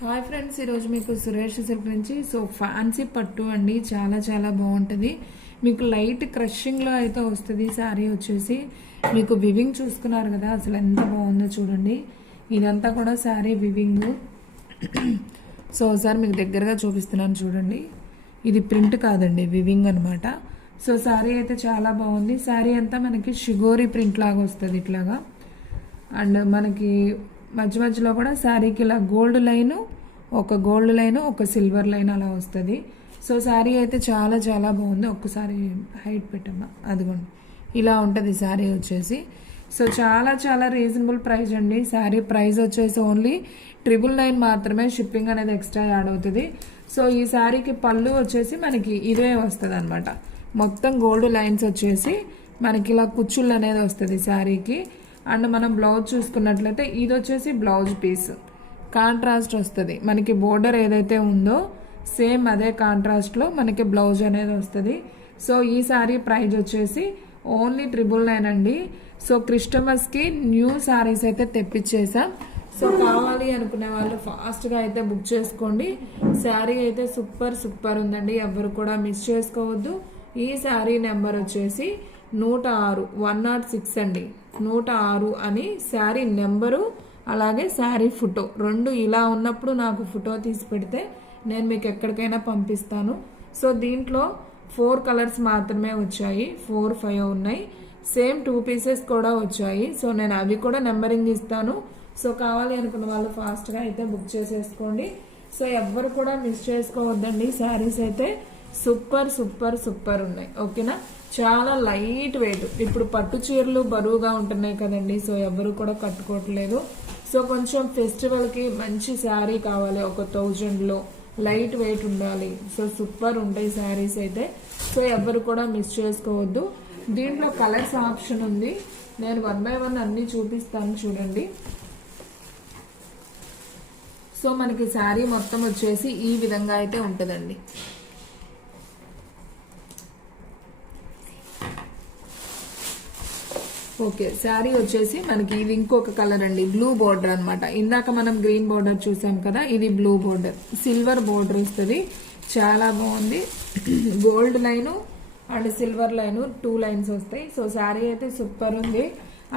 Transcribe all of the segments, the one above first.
Hi friends, ఈరోజు మీకు Suresh silk నుంచి ఫ్యాన్సీ పట్టు అండి. చాలా చాలా బాగుంటుంది. మీకు లైట్ క్రషింగ్లో అయితే వస్తుంది. శారీ వచ్చేసి మీకు వివింగ్ చూసుకున్నారు కదా, అసలు ఎంత బాగుందో చూడండి. ఇదంతా కూడా శారీ వివింగ్. ఒకసారి మీకు దగ్గరగా చూపిస్తున్నాను చూడండి. ఇది ప్రింట్ కాదండి, వివింగ్ అనమాట. శారీ అయితే చాలా బాగుంది. శారీ అంతా మనకి షిగోరి ప్రింట్ లాగా వస్తుంది ఇట్లాగా. అండ్ మనకి మధ్య మధ్యలో కూడా శారీకి ఇలా గోల్డ్ లైను, ఒక సిల్వర్ లైన్ అలా వస్తుంది. శారీ అయితే చాలా చాలా బాగుంది. ఒక్కసారి హైట్ పెట్టమ్మా, అదిగోండి ఇలా ఉంటుంది శారీ వచ్చేసి. చాలా చాలా రీజనబుల్ ప్రైస్ అండి. శారీ ప్రైస్ వచ్చేసి ఓన్లీ 999 మాత్రమే. షిప్పింగ్ అనేది ఎక్స్ట్రా యాడ్ అవుతుంది. ఈ శారీకి పళ్ళు వచ్చేసి మనకి ఇదే వస్తుంది అనమాట. మొత్తం గోల్డ్ లైన్స్ వచ్చేసి మనకి ఇలా కుచ్చుళ్ళు అనేది వస్తుంది శారీకి. అండ్ మనం బ్లౌజ్ చూసుకున్నట్లయితే ఇది వచ్చేసి బ్లౌజ్ పీస్ కాంట్రాస్ట్ వస్తుంది. మనకి బోర్డర్ ఏదైతే ఉందో సేమ్ అదే కాంట్రాస్ట్లో మనకి బ్లౌజ్ అనేది వస్తుంది. ఈ శారీ ప్రైస్ వచ్చేసి ఓన్లీ 999 అండి. క్రిస్టమస్కి న్యూ శారీస్ అయితే తెప్పించేసాం. కావాలి అనుకునే వాళ్ళు ఫాస్ట్గా అయితే బుక్ చేసుకోండి. శారీ అయితే సూపర్ ఉందండి. ఎవరు కూడా మిస్ చేసుకోవద్దు. ఈ శారీ నెంబర్ వచ్చేసి 106 106 అండి. 106 అని శారీ నెంబరు, అలాగే శారీ ఫోటో రెండు ఇలా ఉన్నప్పుడు నాకు ఫోటో తీసి పెడితే నేను మీకు ఎక్కడికైనా పంపిస్తాను. దీంట్లో 4 కలర్స్ మాత్రమే వచ్చాయి. 4, 5 ఉన్నాయి. సేమ్ 2 పీసెస్ కూడా వచ్చాయి. నేను అవి కూడా నెంబరింగ్ ఇస్తాను. కావాలి అనుకున్న వాళ్ళు ఫాస్ట్గా అయితే బుక్ చేసేసుకోండి. ఎవ్వరు కూడా మిస్ చేసుకోవద్దండి. శారీస్ అయితే సూపర్ ఉన్నాయి. ఓకేనా, చాలా లైట్ వెయిట్. ఇప్పుడు పట్టు చీరలు బరువుగా ఉంటున్నాయి కదండి. ఎవరు కూడా కట్టుకోవట్లేదు. కొంచెం ఫెస్టివల్కి మంచి శారీ కావాలి, ఒక 1000లో లైట్ వెయిట్ ఉండాలి. సూపర్ ఉంటాయి శారీస్ అయితే. ఎవరు కూడా మిస్ చేసుకోవద్దు. దీంట్లో కలర్స్ ఆప్షన్ ఉంది. నేను 1 by 1 అన్ని చూపిస్తాను చూడండి. మనకి శారీ మొత్తం వచ్చేసి ఈ విధంగా అయితే ఉంటుందండి. ఓకే, శారీ వచ్చేసి మనకి ఇది ఇంకొక కలర్ అండి, బ్లూ బోర్డర్ అనమాట. ఇందాక మనం గ్రీన్ బోర్డర్ చూసాం కదా, ఇది బ్లూ బోర్డర్, సిల్వర్ బోర్డర్ వస్తుంది. చాలా బాగుంది. Gold line and silver line 2 lines వస్తాయి. శారీ అయితే సూపర్ ఉంది.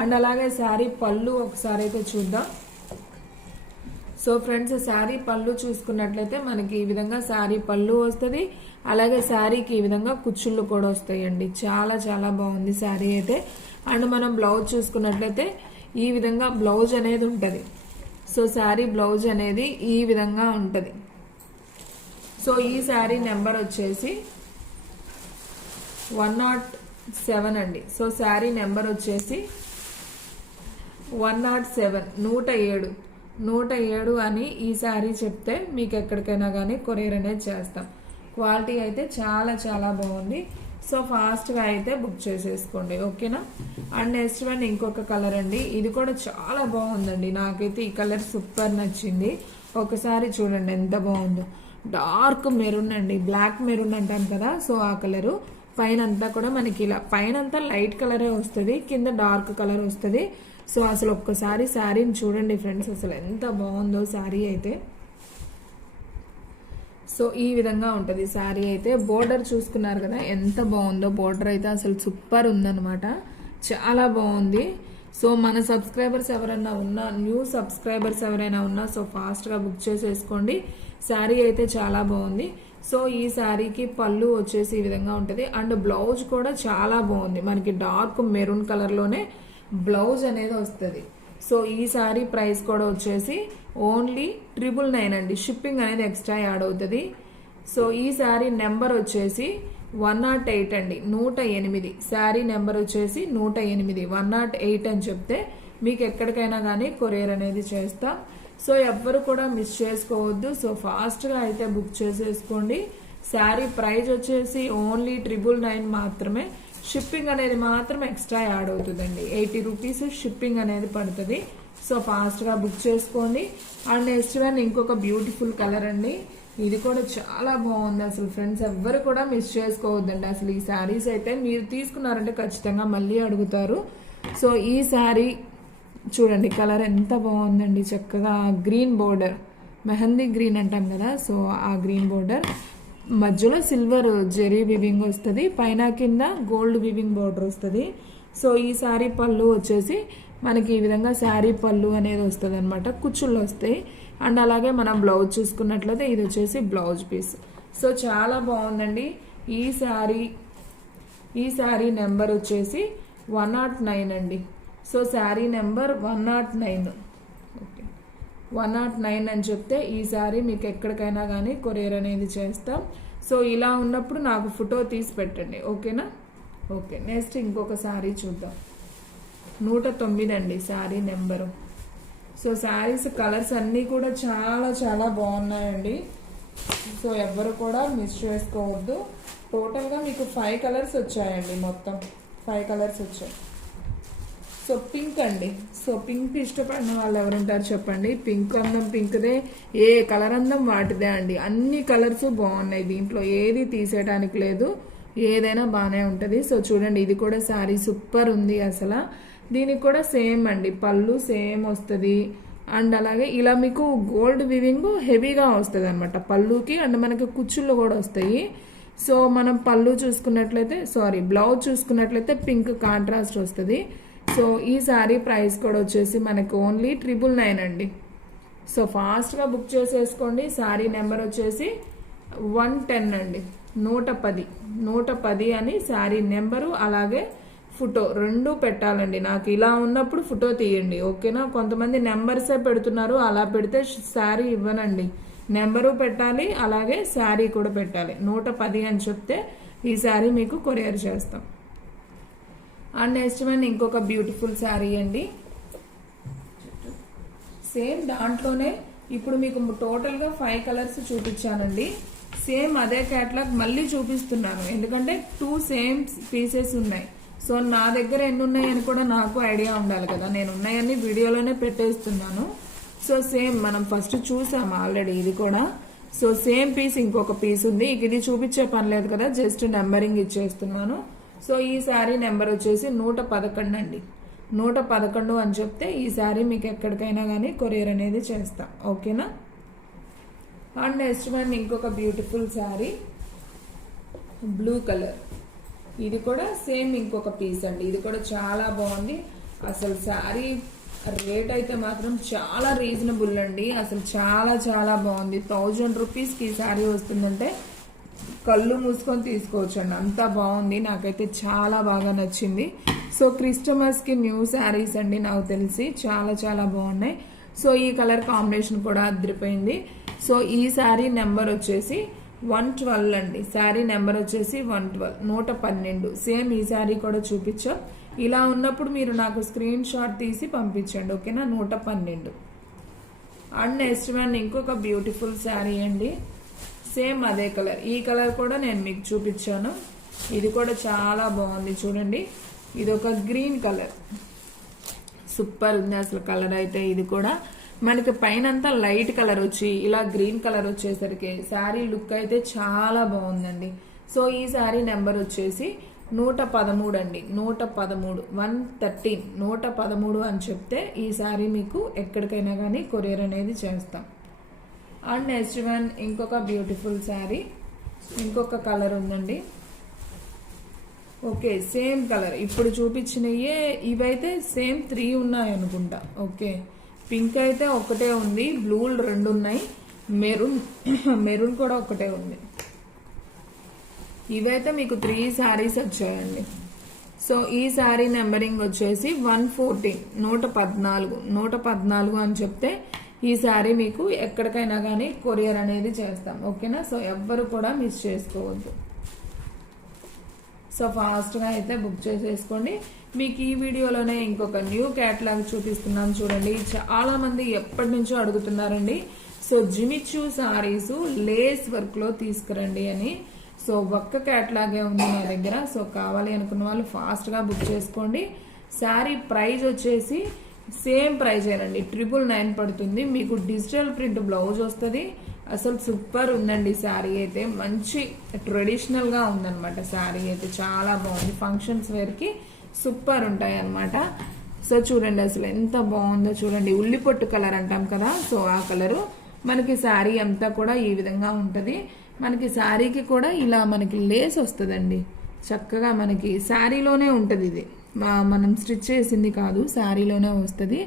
అండ్ అలాగే శారీ పళ్ళు ఒకసారి అయితే చూద్దాం. ఫ్రెండ్స్, శారీ పళ్ళు చూసుకున్నట్లయితే మనకి ఈ విధంగా శారీ పళ్ళు వస్తుంది. అలాగే శారీకి ఈ విధంగా కుచ్చుళ్ళు కూడా వస్తాయండి. చాలా చాలా బాగుంది శారీ అయితే. అండ్ మనం బ్లౌజ్ చూసుకున్నట్లయితే ఈ విధంగా బ్లౌజ్ అనేది ఉంటుంది. శారీ బ్లౌజ్ అనేది ఈ విధంగా ఉంటుంది. ఈ శారీ నెంబర్ వచ్చేసి 107 అండి. శారీ నెంబర్ వచ్చేసి 107 107 అని ఈ శారీ చెప్తే మీకు ఎక్కడికైనా కానీ కొరియర్ అనేది చేస్తాం. క్వాలిటీ అయితే చాలా చాలా బాగుంది. ఫాస్ట్గా అయితే బుక్ చేసేసుకోండి. ఓకేనా. అండ్ నెక్స్ట్ వన్ ఇంకొక కలర్ అండి. ఇది కూడా చాలా బాగుందండి. నాకైతే ఈ కలర్ సూపర్ నచ్చింది. ఒకసారి చూడండి ఎంత బాగుందో. డార్క్ మెరూన్ అండి, బ్లాక్ మెరూన్ అంటాను కదా. ఆ కలరు పైన అంతా కూడా మనకి ఇలా పైన అంతా లైట్ కలరే వస్తుంది, కింద డార్క్ కలర్ వస్తుంది. అసలు ఒక్కసారి శారీని చూడండి ఫ్రెండ్స్, అసలు ఎంత బాగుందో శారీ అయితే. ఈ విధంగా ఉంటుంది శారీ అయితే. బోర్డర్ చూసుకున్నారు కదా ఎంత బాగుందో. బోర్డర్ అయితే అసలు సూపర్ ఉందన్నమాట, చాలా బాగుంది. మన సబ్స్క్రైబర్స్ ఎవరైనా ఉన్నా, న్యూ సబ్స్క్రైబర్స్ ఎవరైనా ఉన్నా ఫాస్ట్గా బుక్ చేసేసుకోండి. శారీ అయితే చాలా బాగుంది. ఈ శారీకి పళ్ళు వచ్చేసి ఈ విధంగా ఉంటుంది. అండ్ బ్లౌజ్ కూడా చాలా బాగుంది. మనకి డార్క్ మెరూన్ కలర్లోనే బ్లౌజ్ అనేది వస్తుంది. ఈ శారీ ప్రైస్ కూడా వచ్చేసి ఓన్లీ 999 అండి. షిప్పింగ్ అనేది ఎక్స్ట్రా యాడ్ అవుతుంది. ఈ శారీ నెంబర్ వచ్చేసి 108 అండి, 108. శారీ నెంబర్ వచ్చేసి 108, 108 అని చెప్తే మీకు ఎక్కడికైనా కానీ కొరియర్ అనేది చేస్తాం. ఎవ్వరు కూడా మిస్ చేసుకోవద్దు. ఫాస్ట్గా అయితే బుక్ చేసేసుకోండి. శారీ ప్రైస్ వచ్చేసి ఓన్లీ 999 మాత్రమే. షిప్పింగ్ అనేది మాత్రం ఎక్స్ట్రా యాడ్ అవుతుందండి. 80 రూపీస్ షిప్పింగ్ అనేది పడుతుంది. ఫాస్ట్గా బుక్ చేసుకోండి. అండ్ నెక్స్ట్ వన్ ఇంకొక బ్యూటిఫుల్ కలర్ అండి. ఇది కూడా చాలా బాగుంది అసలు ఫ్రెండ్స్. ఎవ్వరు కూడా మిస్ చేసుకోవద్దండి. అసలు ఈ శారీస్ అయితే మీరు తీసుకున్నారంటే ఖచ్చితంగా మళ్ళీ అడుగుతారు. ఈ శారీ చూడండి కలర్ ఎంత బాగుందండి. చక్కగా గ్రీన్ బోర్డర్ మెహందీ గ్రీన్ అంటాం కదా, సో ఆ గ్రీన్ బోర్డర్ మధ్యలో సిల్వర్ జెరీ వివింగ్ వస్తుంది, పైన కింద గోల్డ్ వివింగ్ బోర్డర్ వస్తుంది. సో ఈ శారీ పళ్ళు వచ్చేసి మనకి ఈ విధంగా శారీ పళ్ళు అనేది వస్తుంది అనమాట, కుచ్చుళ్ళు వస్తాయి. అండ్ అలాగే మనం బ్లౌజ్ చూసుకున్నట్లయితే ఇది వచ్చేసి బ్లౌజ్ పీస్. సో చాలా బాగుందండి. ఈ శారీ నెంబర్ వచ్చేసి 109 అండి. So sari number 109. ఓకే, 109 అని చెప్తే ఈ శారీ మీకు ఎక్కడికైనా కానీ కొరియర్ అనేది చేస్తాం. సో ఇలా ఉన్నప్పుడు నాకు ఫోటో తీసి పెట్టండి, ఓకేనా? ఓకే, నెక్స్ట్ ఇంకొక శారీ చూద్దాం. 109 అండి sari number. So saris colours అన్నీ కూడా చాలా చాలా బాగున్నాయండి. సో ఎవ్వరు కూడా మిస్ చేసుకోవద్దు. టోటల్గా మీకు 5 కలర్స్ వచ్చాయండి, మొత్తం 5 కలర్స్ వచ్చాయి. సో పింక్ అండి. సో పింక్ ఇష్టపడిన వాళ్ళు ఎవరుంటారు చెప్పండి. పింక్ అందం పింక్దే, ఏ కలర్ అందం వాటిదే అండి. అన్ని కలర్స్ బాగున్నాయి, దీంట్లో ఏది తీసేయడానికి లేదు, ఏదైనా బాగానే ఉంటుంది. సో చూడండి, ఇది కూడా శారీ సూపర్ ఉంది అసలు. దీనికి కూడా సేమ్ అండి, పళ్ళు సేమ్ వస్తుంది. అండ్ అలాగే ఇలా మీకు గోల్డ్ వివింగ్ హెవీగా వస్తుంది అనమాట పళ్ళుకి. అండ్ మనకి కుచ్చుళ్ళు కూడా వస్తాయి. సో మనం పళ్ళు చూసుకున్నట్లయితే బ్లౌజ్ చూసుకున్నట్లయితే పింక్ కాంట్రాస్ట్ వస్తుంది. సో ఈ శారీ ప్రైస్ కూడా వచ్చేసి మనకి ఓన్లీ 999 అండి. సో ఫాస్ట్గా బుక్ చేసేసుకోండి. శారీ నెంబర్ వచ్చేసి 110 అండి, 110 అని శారీ నెంబరు, అలాగే ఫోటో 2 పెట్టాలండి. నాకు ఇలా ఉన్నప్పుడు ఫోటో తీయండి, ఓకేనా? కొంతమంది నెంబర్సే పెడుతున్నారు, అలా పెడితే శారీ ఇవ్వనండి. నెంబరు పెట్టాలి, అలాగే శారీ కూడా పెట్టాలి. 110 అని చెప్తే ఈ శారీ మీకు కొరియర్ చేస్తాం. అండ్ నెక్స్ట్ వన్ ఇంకొక బ్యూటిఫుల్ శారీ అండి. సేమ్ దాంట్లోనే ఇప్పుడు మీకు టోటల్గా 5 కలర్స్ చూపించానండి. సేమ్ అదే క్యాటలాగ్ మళ్ళీ చూపిస్తున్నాను, ఎందుకంటే 2 సేమ్ పీసెస్ ఉన్నాయి. సో నా దగ్గర ఎన్ని ఉన్నాయని కూడా నాకు ఐడియా ఉండాలి కదా, నేను ఉన్నాయని వీడియోలోనే పెట్టేస్తున్నాను. సో సేమ్ మనం ఫస్ట్ చూసాము ఆల్రెడీ, ఇది కూడా. సో సేమ్ పీస్ ఇంకొక పీస్ ఉంది, ఇది చూపించే పని లేదు కదా, జస్ట్ నెంబరింగ్ ఇచ్చేస్తున్నాను. సో ఈ శారీ నెంబర్ వచ్చేసి 111 అండి. 111 అని చెప్తే ఈ శారీ మీకు ఎక్కడికైనా కానీ కొరియర్ అనేది చేస్తాం, ఓకేనా? అండ్ నెక్స్ట్ వన్ ఇంకొక బ్యూటిఫుల్ శారీ, బ్లూ కలర్. ఇది కూడా సేమ్ ఇంకొక పీస్ అండి. ఇది కూడా చాలా బాగుంది. అసలు శారీ రేట్ అయితే మాత్రం చాలా రీజనబుల్ అండి. అసలు చాలా చాలా బాగుంది. 1000 రూపీస్కి ఈ శారీ వస్తుందంటే కళ్ళు మూసుకొని తీసుకోవచ్చు అండి, అంత బాగుంది. నాకైతే చాలా బాగా నచ్చింది. సో క్రిస్టమస్కి న్యూ శారీస్ అండి, నాకు తెలిసి చాలా చాలా బాగున్నాయి. సో ఈ కలర్ కాంబినేషన్ కూడా అదిరిపోయింది. సో ఈ శారీ నెంబర్ వచ్చేసి 112 అండి. శారీ నెంబర్ వచ్చేసి 112, 112. సేమ్ ఈ శారీ కూడా చూపించాం. ఇలా ఉన్నప్పుడు మీరు నాకు స్క్రీన్ షాట్ తీసి పంపించండి, ఓకేనా? 112. అండ్ నెక్స్ట్ వన్ ఇంకొక బ్యూటిఫుల్ శారీ అండి. సేమ్ అదే కలర్, ఈ కలర్ కూడా నేను మీకు చూపించాను. ఇది కూడా చాలా బాగుంది చూడండి. ఇది ఒక గ్రీన్ కలర్, సూపర్ ఉంది అసలు కలర్ అయితే. ఇది కూడా మనకి పైన అంతా లైట్ కలర్ వచ్చి ఇలా గ్రీన్ కలర్ వచ్చేసరికి శారీ లుక్ అయితే చాలా బాగుందండి. సో ఈ శారీ నెంబర్ వచ్చేసి 113 అండి, 113, 113, 113 అని చెప్తే ఈ శారీ మీకు ఎక్కడికైనా కానీ కొరియర్ అనేది చేస్తాం. అండ్ నెక్స్ట్ వన్ ఇంకొక బ్యూటిఫుల్ శారీ, ఇంకొక కలర్ ఉందండి. ఓకే, సేమ్ కలర్ ఇప్పుడు చూపించినయే, ఇవైతే సేమ్ 3 ఉన్నాయి అనుకుంటా. ఓకే, పింక్ అయితే ఒకటే ఉంది, బ్లూలు 2 ఉన్నాయి, మెరూన్ కూడా ఒకటే ఉంది. ఇవైతే మీకు 3 శారీస్ వచ్చాయండి. సో ఈ శారీ నెంబరింగ్ వచ్చేసి 114, 114 అని చెప్తే ఈ శారీ మీకు ఎక్కడికైనా కానీ కొరియర్ అనేది చేస్తాం, ఓకేనా? సో ఎవ్వరు కూడా మిస్ చేసుకోవద్దు. సో ఫాస్ట్గా అయితే బుక్ చేసేసుకోండి. మీకు ఈ వీడియోలోనే ఇంకొక న్యూ క్యాటలాగ్ చూపిస్తున్నాను చూడండి. చాలా మంది ఎప్పటి నుంచో అడుగుతున్నారండి. సో జిమిచూ సారీస్ లేస్ వర్క్లో తీసుకురండి అని. సో ఒక్క క్యాటలాగే ఉంది నా దగ్గర. సో కావాలి అనుకున్న వాళ్ళు ఫాస్ట్గా బుక్ చేసుకోండి. శారీ ప్రైస్ వచ్చేసి సేమ్ ప్రైస్ ఏనండి, 999 పడుతుంది. మీకు డిజిటల్ ప్రింట్ బ్లౌజ్ వస్తుంది. అసలు సూపర్ ఉందండి శారీ అయితే, మంచి ట్రెడిషనల్గా ఉందన్నమాట. శారీ అయితే చాలా బాగుంది, ఫంక్షన్స్ వేర్కి సూపర్ ఉంటాయి అన్నమాట. సో చూడండి అసలు ఎంత బాగుందో చూడండి. ఉల్లిపొట్టు కలర్ అంటాం కదా, సో ఆ కలరు మనకి శారీ అంతా కూడా ఈ విధంగా ఉంటుంది. మనకి శారీకి కూడా ఇలా మనకి లేస్ వస్తుందండి. చక్కగా మనకి శారీలోనే ఉంటుంది. ఇది మనం స్టిచ్ చేసింది కాదు, శారీలోనే వస్తుంది.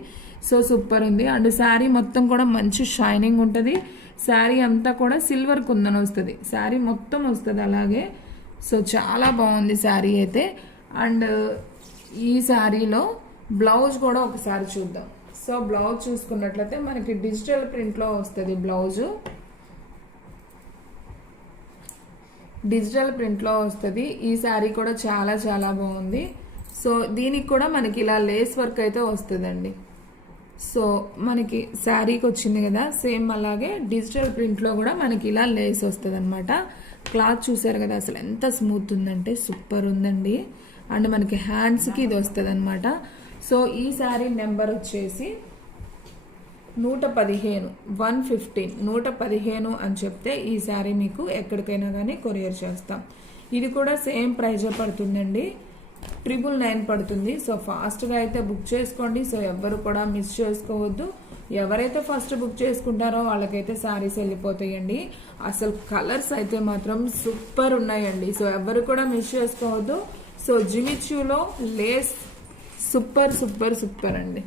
సో సూపర్ ఉంది. అండ్ శారీ మొత్తం కూడా మంచి షైనింగ్ ఉంటుంది. శారీ అంతా కూడా సిల్వర్ కుందన్ వస్తుంది. శారీ మొత్తం వస్తుంది అలాగే. సో చాలా బాగుంది శారీ అయితే. అండ్ ఈ శారీలో బ్లౌజ్ కూడా ఒకసారి చూద్దాం. సో బ్లౌజ్ చూసుకున్నట్లయితే మనకి డిజిటల్ ప్రింట్లో వస్తుంది. బ్లౌజు డిజిటల్ ప్రింట్లో వస్తుంది. ఈ శారీ కూడా చాలా చాలా బాగుంది. సో దీనికి కూడా మనకి ఇలా లేస్ వర్క్ అయితే వస్తుందండి. సో మనకి శారీకి వచ్చింది కదా, సేమ్ అలాగే డిజిటల్ ప్రింట్లో కూడా మనకి ఇలా లేస్ వస్తుంది అనమాట. క్లాత్ చూసారు కదా అసలు ఎంత స్మూత్ ఉందంటే సూపర్ ఉందండి. అండ్ మనకి హ్యాండ్స్కి ఇది వస్తుంది అనమాట. సో ఈ శారీ నెంబర్ వచ్చేసి 115 115 అని చెప్తే ఈ శారీ మీకు ఎక్కడికైనా కానీ కొరియర్ చేస్తాం. ఇది కూడా సేమ్ ప్రైజే పడుతుందండి, 999 పడుతుంది. సో ఫాస్ట్గా అయితే బుక్ చేసుకోండి. సో ఎవ్వరు కూడా మిస్ చేసుకోవద్దు. ఎవరైతే ఫస్ట్ బుక్ చేసుకుంటారో వాళ్ళకైతే శారీస్ వెళ్ళిపోతాయండి. అసలు కలర్స్ అయితే మాత్రం సూపర్ ఉన్నాయండి. సో ఎవ్వరు కూడా మిస్ చేసుకోవద్దు. సో జిమిచ్యూలో లేస్ సూపర్ సూపర్ సూపర్ అండి.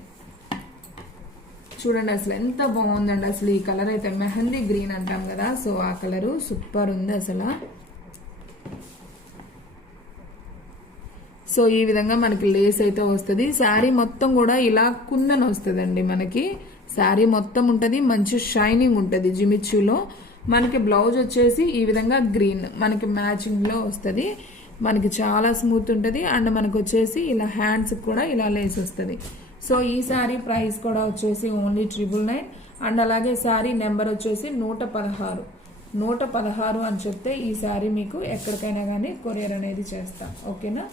చూడండి అసలు ఎంత బాగుందండి. అసలు ఈ కలర్ అయితే మెహందీ గ్రీన్ అంటాం కదా, సో ఆ కలరు సూపర్ ఉంది అసలు. సో ఈ విధంగా మనకి లేస్ అయితే వస్తుంది. శారీ మొత్తం కూడా ఇలా కుందన్ వస్తుందండి. మనకి శారీ మొత్తం ఉంటుంది, మంచి షైనింగ్ ఉంటుంది జిమిచ్యూలో. మనకి బ్లౌజ్ వచ్చేసి ఈ విధంగా గ్రీన్ మనకి మ్యాచింగ్లో వస్తుంది. మనకి చాలా స్మూత్ ఉంటుంది. అండ్ మనకు వచ్చేసి ఇలా హ్యాండ్స్ కూడా ఇలా లేస్ వస్తుంది. సో ఈ శారీ ప్రైస్ కూడా వచ్చేసి ఓన్లీ 999. అండ్ అలాగే శారీ నెంబర్ వచ్చేసి 116 అని చెప్తే ఈ శారీ మీకు ఎక్కడికైనా కానీ కొరియర్ అనేది చేస్తాం. ఓకేనా?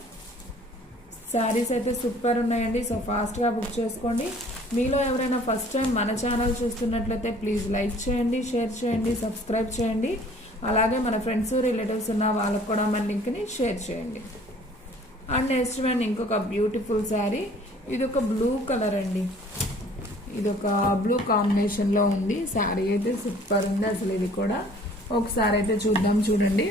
శారీస్ అయితే సూపర్ ఉన్నాయండి. సో ఫాస్ట్గా బుక్ చేసుకోండి. మీలో ఎవరైనా ఫస్ట్ టైం మన ఛానల్ చూస్తున్నట్లయితే ప్లీజ్ లైక్ చేయండి, షేర్ చేయండి, సబ్స్క్రైబ్ చేయండి. అలాగే మన ఫ్రెండ్స్ రిలేటివ్స్ ఉన్న వాళ్ళకు కూడా మన లింక్ని షేర్ చేయండి. అండ్ నెక్స్ట్ వన్ ఇంకొక బ్యూటిఫుల్ శారీ. ఇది ఒక బ్లూ కలర్ అండి. ఇది ఒక బ్లూ కాంబినేషన్లో ఉంది. శారీ అయితే సూపర్ ఉంది అసలు. ఇది కూడా ఒకసారి అయితే చూద్దాం. చూడండి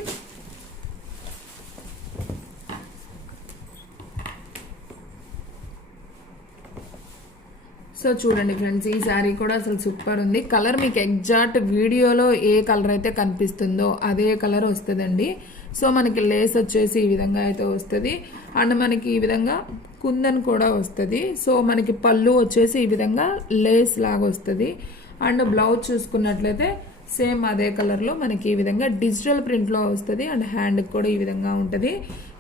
సో చూడండి ఫ్రెండ్స్, ఈ శారీ కూడా అసలు సూపర్ ఉంది. కలర్ మీకు ఎగ్జాక్ట్ వీడియోలో ఏ కలర్ అయితే కనిపిస్తుందో అదే కలర్ వస్తుందండి. సో మనకి లేస్ వచ్చేసి ఈ విధంగా అయితే వస్తుంది. అండ్ మనకి ఈ విధంగా కుందన్ కూడా వస్తుంది. సో మనకి పళ్ళు వచ్చేసి ఈ విధంగా లేస్ లాగా వస్తుంది. అండ్ బ్లౌజ్ చూసుకున్నట్లయితే సేమ్ అదే కలర్లో మనకి ఈ విధంగా డిజిటల్ ప్రింట్లో వస్తుంది. అండ్ హ్యాండ్కి కూడా ఈ విధంగా ఉంటుంది.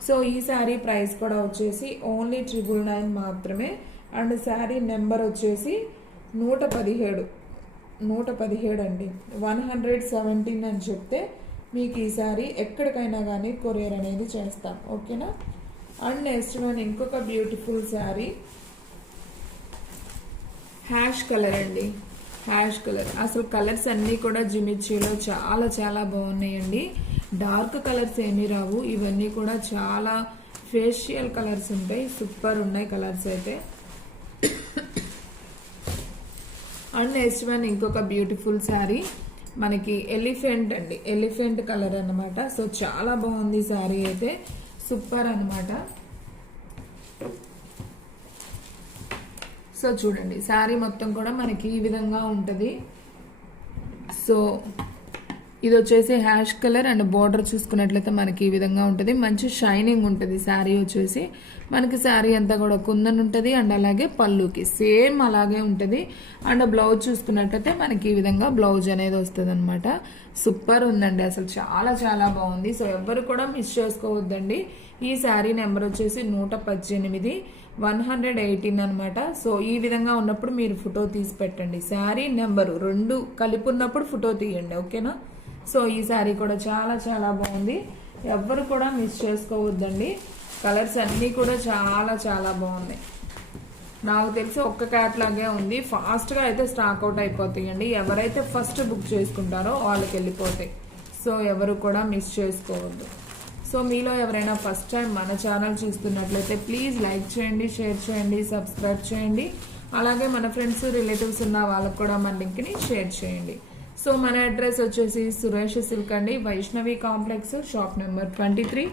సో ఈ శారీ ప్రైస్ కూడా వచ్చేసి ఓన్లీ 999 మాత్రమే. అండ్ శారీ నెంబర్ వచ్చేసి 117 అండి. 117 అని చెప్తే మీకు ఈ శారీ ఎక్కడికైనా కానీ కొరియర్ అనేది చేస్తాం. ఓకేనా? అండ్ నెక్స్ట్ వన్ ఇంకొక బ్యూటిఫుల్ శారీ హ్యాష్ కలర్ అండి. హ్యాష్ కలర్ అసలు కలర్స్ అన్నీ కూడా జిమిచ్యూలో చాలా చాలా బాగున్నాయండి. డార్క్ కలర్స్ ఏమీ రావు. ఇవన్నీ కూడా చాలా ఫేషియల్ కలర్స్ ఉంటాయి. సూపర్ ఉన్నాయి కలర్స్ అయితే. అండ్ నెక్స్ట్ వన్ ఇంకొక బ్యూటిఫుల్ శారీ మనకి ఎలిఫెంట్ అండి. ఎలిఫెంట్ కలర్ అన్నమాట. సో చాలా బాగుంది శారీ అయితే సూపర్ అన్నమాట. సో చూడండి శారీ మొత్తం కూడా మనకి ఈ విధంగా ఉంటుంది. సో ఇది వచ్చేసి హ్యాష్ కలర్ అండ్ బార్డర్ చూసుకున్నట్లయితే మనకి ఈ విధంగా ఉంటుంది. మంచి షైనింగ్ ఉంటుంది శారీ వచ్చేసి. మనకి శారీ అంతా కూడా కుందన్ ఉంటుంది. అండ్ అలాగే పళ్ళుకి సేమ్ అలాగే ఉంటుంది. అండ్ బ్లౌజ్ చూసుకున్నట్లయితే మనకి ఈ విధంగా బ్లౌజ్ అనేది వస్తుంది అనమాట. సూపర్ ఉందండి అసలు. చాలా చాలా బాగుంది. సో ఎవ్వరు కూడా మిస్ చేసుకోవద్దండి. ఈ శారీ నెంబర్ వచ్చేసి 118 118 అనమాట. సో ఈ విధంగా ఉన్నప్పుడు మీరు ఫోటో తీసి పెట్టండి. శారీ నెంబరు 2 కలిపి ఉన్నప్పుడు ఫోటో తీయండి. ఓకేనా? సో ఈ శారీ కూడా చాలా చాలా బాగుంది. ఎవ్వరు కూడా మిస్ చేసుకోవద్దండి. కలర్స్ అన్నీ కూడా చాలా చాలా బాగున్నాయి. నాకు తెలిసి ఒక్క క్యాట్లాగే ఉంది. ఫాస్ట్గా అయితే స్టాక్ అవుట్ అయిపోతాయండి. ఎవరైతే ఫస్ట్ బుక్ చేసుకుంటారో వాళ్ళకి వెళ్ళిపోతాయి. సో ఎవరు కూడా మిస్ చేసుకోవద్దు. సో మీలో ఎవరైనా ఫస్ట్ టైం మన ఛానల్ చూస్తున్నట్లయితే ప్లీజ్ లైక్ చేయండి, షేర్ చేయండి, సబ్స్క్రైబ్ చేయండి. అలాగే మన ఫ్రెండ్స్ రిలేటివ్స్ ఉన్న వాళ్ళకు కూడా మన లింక్ని షేర్ చేయండి. సో మన అడ్రస్ వచ్చేసి సురేష్ సిల్క్ అండి, Vaishnavi complex, shop number 23,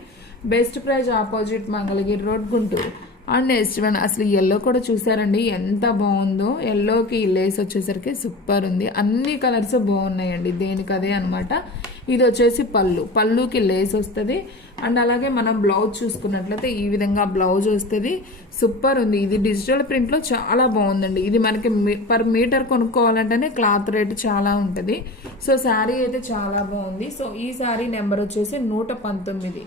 best praise opposite Mangalagiri road, Guntur. And next one అసలు ఎల్లో కూడా చూసారండి ఎంత బాగుందో. ఎల్లోకి లేస్ వచ్చేసరికి సూపర్ ఉంది. అన్ని కలర్స్ బాగున్నాయండి, దేనికి అదే అనమాట. ఇది వచ్చేసి పళ్ళుకి లేస్ వస్తుంది. అండ్ అలాగే మనం బ్లౌజ్ చూసుకున్నట్లయితే ఈ విధంగా బ్లౌజ్ వస్తుంది. సూపర్ ఉంది. ఇది డిజిటల్ ప్రింట్లో చాలా బాగుందండి. ఇది మనకి పర్ మీటర్ కొనుక్కోవాలంటేనే క్లాత్ రేట్ చాలా ఉంటుంది. సో శారీ అయితే చాలా బాగుంది. సో ఈ శారీ నెంబర్ వచ్చేసి 119,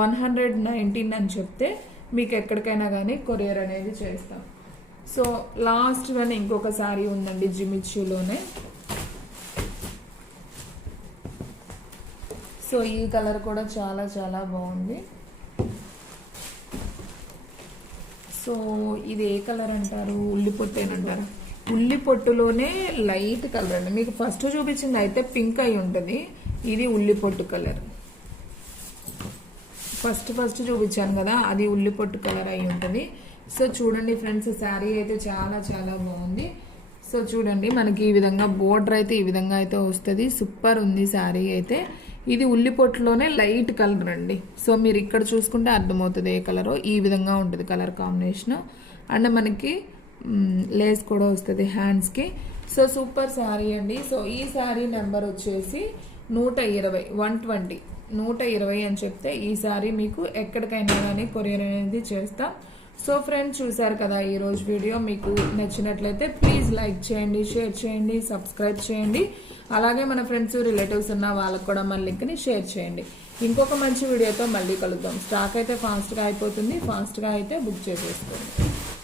119 అని చెప్తే మీకు ఎక్కడికైనా కానీ కొరియర్ అనేది చేస్తాం. సో లాస్ట్ వన్ ఇంకొక శారీ ఉందండి జిమిచ్యూలోనే. సో ఈ కలర్ కూడా చాలా చాలా బాగుంది. సో ఇది ఏ కలర్ అంటారు, ఉల్లిపొట్టేనంటారు. ఉల్లిపొట్టులోనే లైట్ కలర్ అండి. మీకు ఫస్ట్ చూపించింది అయితే పింక్ అయి ఉంటుంది, ఇది ఉల్లిపొట్టు కలర్. ఫస్ట్ చూపించాను కదా, అది ఉల్లిపొట్టు కలర్ అయి ఉంటుంది. సో చూడండి ఫ్రెండ్స్, శారీ అయితే చాలా చాలా బాగుంది. సో చూడండి మనకి ఈ విధంగా బోర్డర్ అయితే ఈ విధంగా అయితే వస్తుంది. సూపర్ ఉంది శారీ అయితే. ఇది ఉల్లిపొట్టులోనే లైట్ కలర్ అండి. సో మీరు ఇక్కడ చూసుకుంటే అర్థమవుతుంది ఏ కలరో. ఈ విధంగా ఉంటుంది కలర్ కాంబినేషన్. అండ్ మనకి లేస్ కూడా వస్తుంది హ్యాండ్స్కి. సో సూపర్ శారీ అండి. సో ఈ శారీ నెంబర్ వచ్చేసి 120, 120 అని చెప్తే ఈ శారీ మీకు ఎక్కడికైనా కానీ కొరియర్ అనేది చేస్తాం. సో ఫ్రెండ్స్ చూసారు కదా ఈరోజు వీడియో. మీకు నచ్చినట్లయితే ప్లీజ్ లైక్ చేయండి, షేర్ చేయండి, సబ్స్క్రైబ్ చేయండి. అలాగే మన ఫ్రెండ్స్ రిలేటివ్స్ ఉన్న వాళ్ళకు కూడా మన లింక్ని షేర్ చేయండి. ఇంకొక మంచి వీడియోతో మళ్ళీ కలుద్దాం. స్టాక్ అయితే ఫాస్ట్గా అయిపోతుంది, ఫాస్ట్గా అయితే బుక్ చేసేసుకోండి.